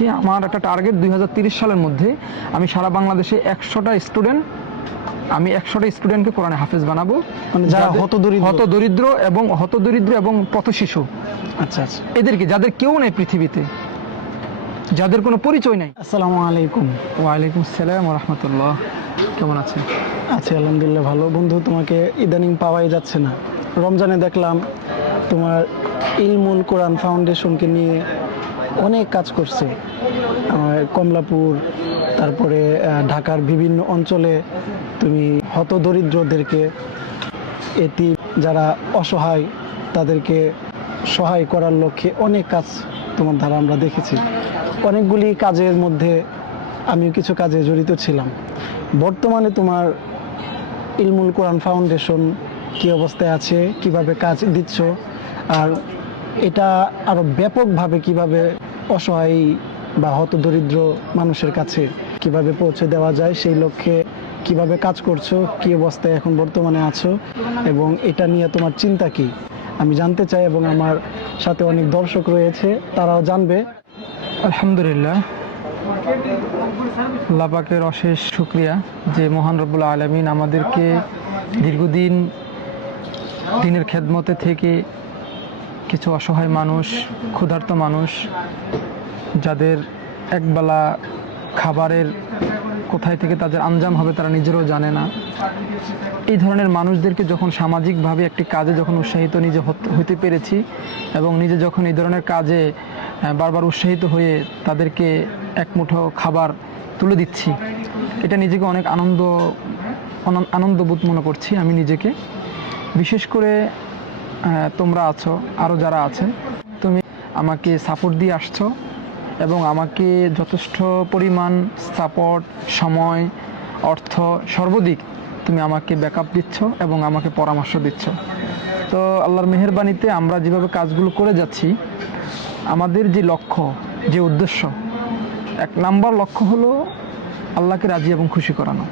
আমার একটা টার্গেট 2030 সালের মধ্যে আমি সারা বাংলাদেশে 100টা স্টুডেন্টকে কোরআনে হাফেজ বানাবো, মানে যারা হতদরিদ্র এবং পথ শিশু। আচ্ছা আচ্ছা, এদেরকে, যাদের কেউ নেই পৃথিবীতে, যাদের কোনো পরিচয় নাই। আসসালামু আলাইকুম। ওয়ালাইকুম আসসালাম ওয়া রাহমাতুল্লাহ। কেমন আছেন? আছি আলহামদুলিল্লাহ ভালো। বন্ধু, তোমাকে ইদানিং পাওয়াই যাচ্ছে না। রমজানে দেখলাম তোমার ইলমুল কোরআন ফাউন্ডেশনকে নিয়ে অনেক কাজ করছে। কমলাপুর, তারপরে ঢাকার বিভিন্ন অঞ্চলে তুমি হতদরিদ্রদেরকে, এতিম যারা অসহায় তাদেরকে সহায় করার লক্ষ্যে অনেক কাজ তোমার দ্বারা আমরা দেখেছি। অনেকগুলি কাজের মধ্যে আমিও কিছু কাজে জড়িত ছিলাম। বর্তমানে তোমার ইলমুল কোরআন ফাউন্ডেশন কী অবস্থায় আছে, কিভাবে কাজ দিচ্ছ, আর এটা আরও ব্যাপকভাবে কিভাবে অসহায় বা হতদরিদ্র মানুষের কাছে কিভাবে পৌঁছে দেওয়া যায় সেই লক্ষ্যে কিভাবে কাজ করছো, কী অবস্থায় এখন বর্তমানে আছো, এবং এটা নিয়ে তোমার চিন্তা কি আমি জানতে চাই, এবং আমার সাথে অনেক দর্শক রয়েছে তারাও জানবে। আলহামদুলিল্লাহ, আল্লাহ পাকের অশেষ শুকরিয়া যে মহান রব্বুল আলামিন আমাদেরকে দীর্ঘদিন দিনের খেদমতে থেকে কিছু অসহায় মানুষ, ক্ষুধার্ত মানুষ, যাদের একবেলা খাবারের কোথায় থেকে তাদের আঞ্জাম হবে তারা নিজেরাও জানে না, এই ধরনের মানুষদেরকে যখন সামাজিকভাবে একটি কাজে যখন উৎসাহিত নিজে হতে পেরেছি, এবং নিজে যখন এই ধরনের কাজে বারবার উৎসাহিত হয়ে তাদেরকে এক মুঠো খাবার তুলে দিচ্ছি, এটা নিজেকে অনেক আনন্দবোধ মনে করছি আমি নিজেকে। বিশেষ করে তোমরা আছো, আরও যারা আছে, তুমি আমাকে সাপোর্ট দিয়ে আসছো এবং আমাকে যথেষ্ট পরিমাণ সাপোর্ট, সময়, অর্থ, সর্বদিক তুমি আমাকে ব্যাকআপ দিচ্ছ এবং আমাকে পরামর্শ দিচ্ছ। তো আল্লাহর মেহেরবানিতে আমরা যেভাবে কাজগুলো করে যাচ্ছি, আমাদের যে লক্ষ্য, যে উদ্দেশ্য, 1 নম্বর লক্ষ্য হলো আল্লাহকে রাজি এবং খুশি করানো।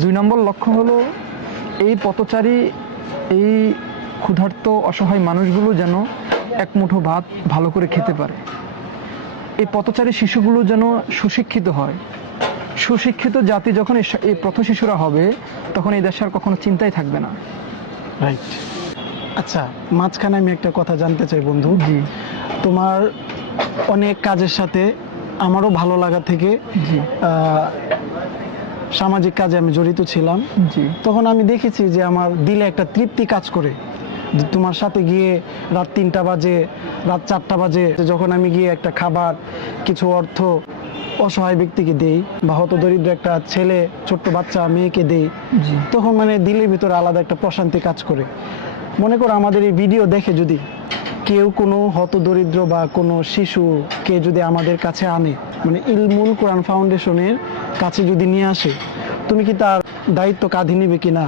2 নম্বর লক্ষ্য হলো এই পথচারী, এই ক্ষুধার্ত অসহায় মানুষগুলো যেন এক মুঠো ভাত ভালো করে খেতে পারে। এই পথচারী শিশুগুলো যেন সুশিক্ষিত হয়। সুশিক্ষিত জাতি যখন এই পথ শিশুরা হবে, তখন এই দেশে আর কখনো চিন্তাই থাকবে না। রাইট। আচ্ছা, মাঝখানে আমি একটা কথা জানতে চাই বন্ধু। জি। তোমার অনেক কাজের সাথে আমারও ভালো লাগা থেকে জি। সামাজিক কাজে আমি জড়িত ছিলাম। জি। তখন আমি দেখেছি যে আমার দিলে একটা তৃপ্তি কাজ করে। যে তোমার সাথে গিয়ে রাত 3টা বাজে, রাত 4টা বাজে যখন আমি গিয়ে একটা খাবার, কিছু অর্থ অসহায় ব্যক্তিকে দেই, বা হতদরিদ্র একটা ছেলে, ছোট্ট বাচ্চা মেয়েকে দেই, জি। তখন মানে দিলের ভিতরে আলাদা একটা প্রশান্তি কাজ করে। মনে করো আমাদের এই ভিডিও দেখে যদি কেউ কোনো হতদরিদ্র বা কোনো শিশুকে যদি আমাদের কাছে আনে, মানে ইলমুল কোরআন ফাউন্ডেশনের কাছে যদি নিয়ে আসে, তুমি কি তার দায়িত্ব কাঁধে নিবে কিনা,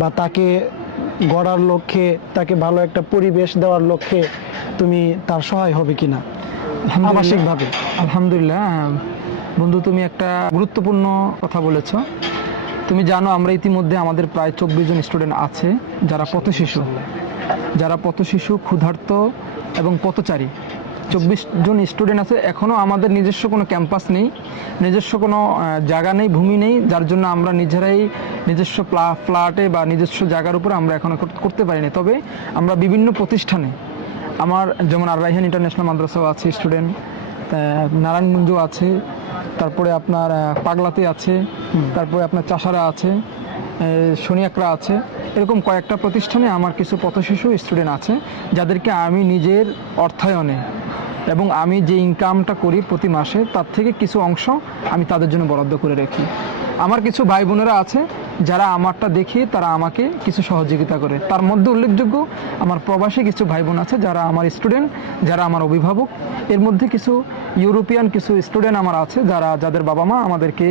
বা তাকে গড়ার লক্ষ্যে, তাকে ভালো একটা পরিবেশ দেওয়ার লক্ষ্যে তুমি তার সহায় হবে কিনা আবাসিকভাবে? আলহামদুলিল্লাহ বন্ধু, তুমি একটা গুরুত্বপূর্ণ কথা বলেছ। তুমি জানো আমরা ইতিমধ্যে আমাদের প্রায় 24 জন স্টুডেন্ট আছে যারা পথ শিশু, ক্ষুধার্ত এবং পথচারী। 24 জন স্টুডেন্ট আছে। এখনও আমাদের নিজস্ব কোনো ক্যাম্পাস নেই, নিজস্ব কোনো জায়গা নেই, ভূমি নেই, যার জন্য আমরা নিজেরাই নিজস্ব ফ্ল্যাটে বা নিজস্ব জায়গার উপর আমরা এখনও করতে পারিনি। তবে আমরা বিভিন্ন প্রতিষ্ঠানে, আমার যেমন আর রাইহান ইন্টারন্যাশনাল মাদ্রাসাও আছে স্টুডেন্ট, নারায়ণগঞ্জ আছে, তারপরে আপনার পাগলাতে আছে, তারপরে আপনার চাষারা আছে, শনিয়াকড়া আছে, এরকম কয়েকটা প্রতিষ্ঠানে আমার কিছু পথশিশু স্টুডেন্ট আছে, যাদেরকে আমি নিজের অর্থায়নে এবং আমি যে ইনকামটা করি প্রতি মাসে তার থেকে কিছু অংশ আমি তাদের জন্য বরাদ্দ করে রাখি। আমার কিছু ভাই বোনেরা আছে যারা আমারটা দেখে তারা আমাকে কিছু সহযোগিতা করে। তার মধ্যে উল্লেখযোগ্য আমার প্রবাসী কিছু ভাই বোন আছে যারা আমার স্টুডেন্ট, যারা আমার অভিভাবক। এর মধ্যে কিছু ইউরোপিয়ান কিছু স্টুডেন্ট আমার আছে যাদের বাবা মা আমাদেরকে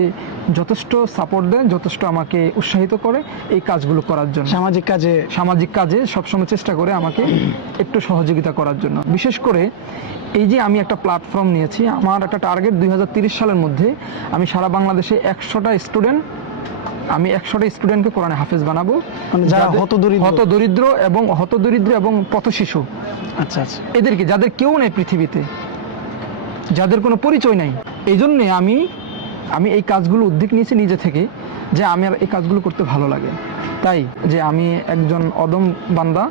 যথেষ্ট সাপোর্ট দেয়, যথেষ্ট আমাকে উৎসাহিত করে এই কাজগুলো করার জন্য। সামাজিক কাজে সবসময় চেষ্টা করে আমাকে একটু সহযোগিতা করার জন্য। বিশেষ করে এই যে আমি একটা প্ল্যাটফর্ম নিয়েছি, আমার একটা টার্গেট 2030 সালের মধ্যে আমি সারা বাংলাদেশে 100টা স্টুডেন্টকে কোরআনে হাফেজ বানাবো, মানে যারা হতদরিদ্র এবং পথ শিশু। আচ্ছা আচ্ছা, এদেরকে, যাদের কেউ নেই পৃথিবীতে, যাদের কোনো পরিচয় নাই। এই জন্যে আমি এই কাজগুলো উদ্যোগ নিয়েছি নিজে থেকে, যে আমার এই কাজগুলো করতে ভালো লাগে। তাই যে আমি একজন অদম বান্দা,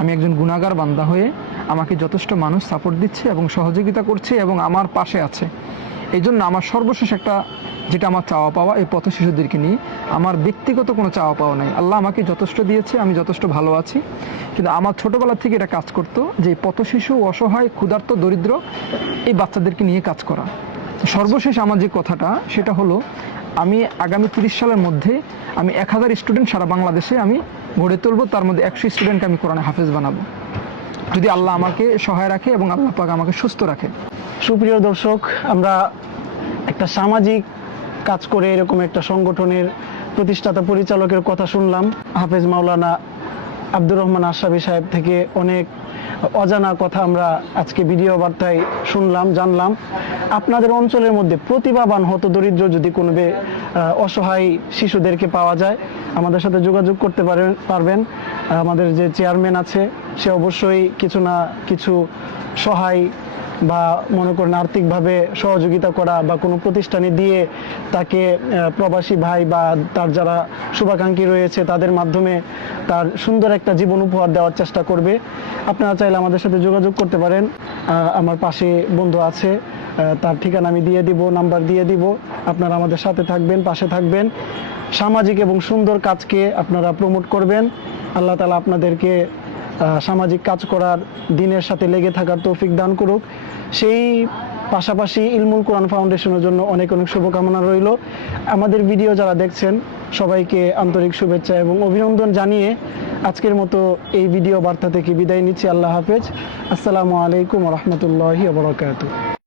আমি একজন গুনাহগার বান্দা হয়ে আমাকে যথেষ্ট মানুষ সাপোর্ট দিচ্ছে এবং সহযোগিতা করছে এবং আমার পাশে আছে। এই জন্য আমার সর্বশেষ একটা যেটা আমার চাওয়া পাওয়া, এই পথ শিশুদেরকে নিয়ে আমার ব্যক্তিগত কোনো চাওয়া পাওয়া নাই। আল্লাহ আমাকে যথেষ্ট দিয়েছে, আমি যথেষ্ট ভালো আছি, কিন্তু আমার ছোটোবেলা থেকে এটা কাজ করতো যে এই পথ শিশু, অসহায়, ক্ষুধার্ত, দরিদ্র এই বাচ্চাদেরকে নিয়ে কাজ করা। সর্বশেষ আমার যে কথাটা সেটা হলো, আমি আগামী 30 সালের মধ্যে আমি 1000 স্টুডেন্ট সারা বাংলাদেশে আমি গড়ে তুলবো, তার মধ্যে 100 স্টুডেন্টকে আমি কোরআনে হাফেজ বানাবো, যদি আল্লাহ আমাকে সহায় রাখে এবং আল্লাহ পাক আমাকে সুস্থ রাখে। সুপ্রিয় দর্শক, আমরা একটা সামাজিক কাজ করে এরকম একটা সংগঠনের প্রতিষ্ঠাতা পরিচালকের কথা শুনলাম। হাফেজ মাওলানা আব্দুর রহমান আশরাফি সাহেব থেকে অনেক অজানা কথা আমরা আজকে ভিডিও বার্তায় শুনলাম, জানলাম। আপনাদের অঞ্চলের মধ্যে প্রতিভাবান হতদরিদ্র যদি কোনো অসহায় শিশুদেরকে পাওয়া যায়, আমাদের সাথে যোগাযোগ করতে পারবেন। আমাদের যে চেয়ারম্যান আছে সে অবশ্যই কিছু না কিছু সহায় বা মনে করেন আর্থিকভাবে সহযোগিতা করা বা কোনো প্রতিষ্ঠানে দিয়ে তাকে প্রবাসী ভাই বা তার যারা শুভাকাঙ্ক্ষী রয়েছে তাদের মাধ্যমে তার সুন্দর একটা জীবন উপহার দেওয়ার চেষ্টা করবে। আপনারা চাইলে আমাদের সাথে যোগাযোগ করতে পারেন। আমার পাশে বন্ধু আছে, তার ঠিকানা আমি দিয়ে দিব, নাম্বার দিয়ে দিব। আপনারা আমাদের সাথে থাকবেন, পাশে থাকবেন, সামাজিক এবং সুন্দর কাজকে আপনারা প্রমোট করবেন। আল্লাহ তাআলা আপনাদেরকে সামাজিক কাজ করার, দিনের সাথে লেগে থাকার তৌফিক দান করুক। সেই পাশাপাশি ইলমুল কোরআন ফাউন্ডেশনের জন্য অনেক অনেক শুভকামনা রইল। আমাদের ভিডিও যারা দেখছেন সবাইকে আন্তরিক শুভেচ্ছা এবং অভিনন্দন জানিয়ে আজকের মতো এই ভিডিও বার্তা থেকে বিদায় নিচ্ছি। আল্লাহ হাফেজ। আসসালামু আলাইকুম ওয়া রাহমাতুল্লাহি ওয়া বারাকাতুহু।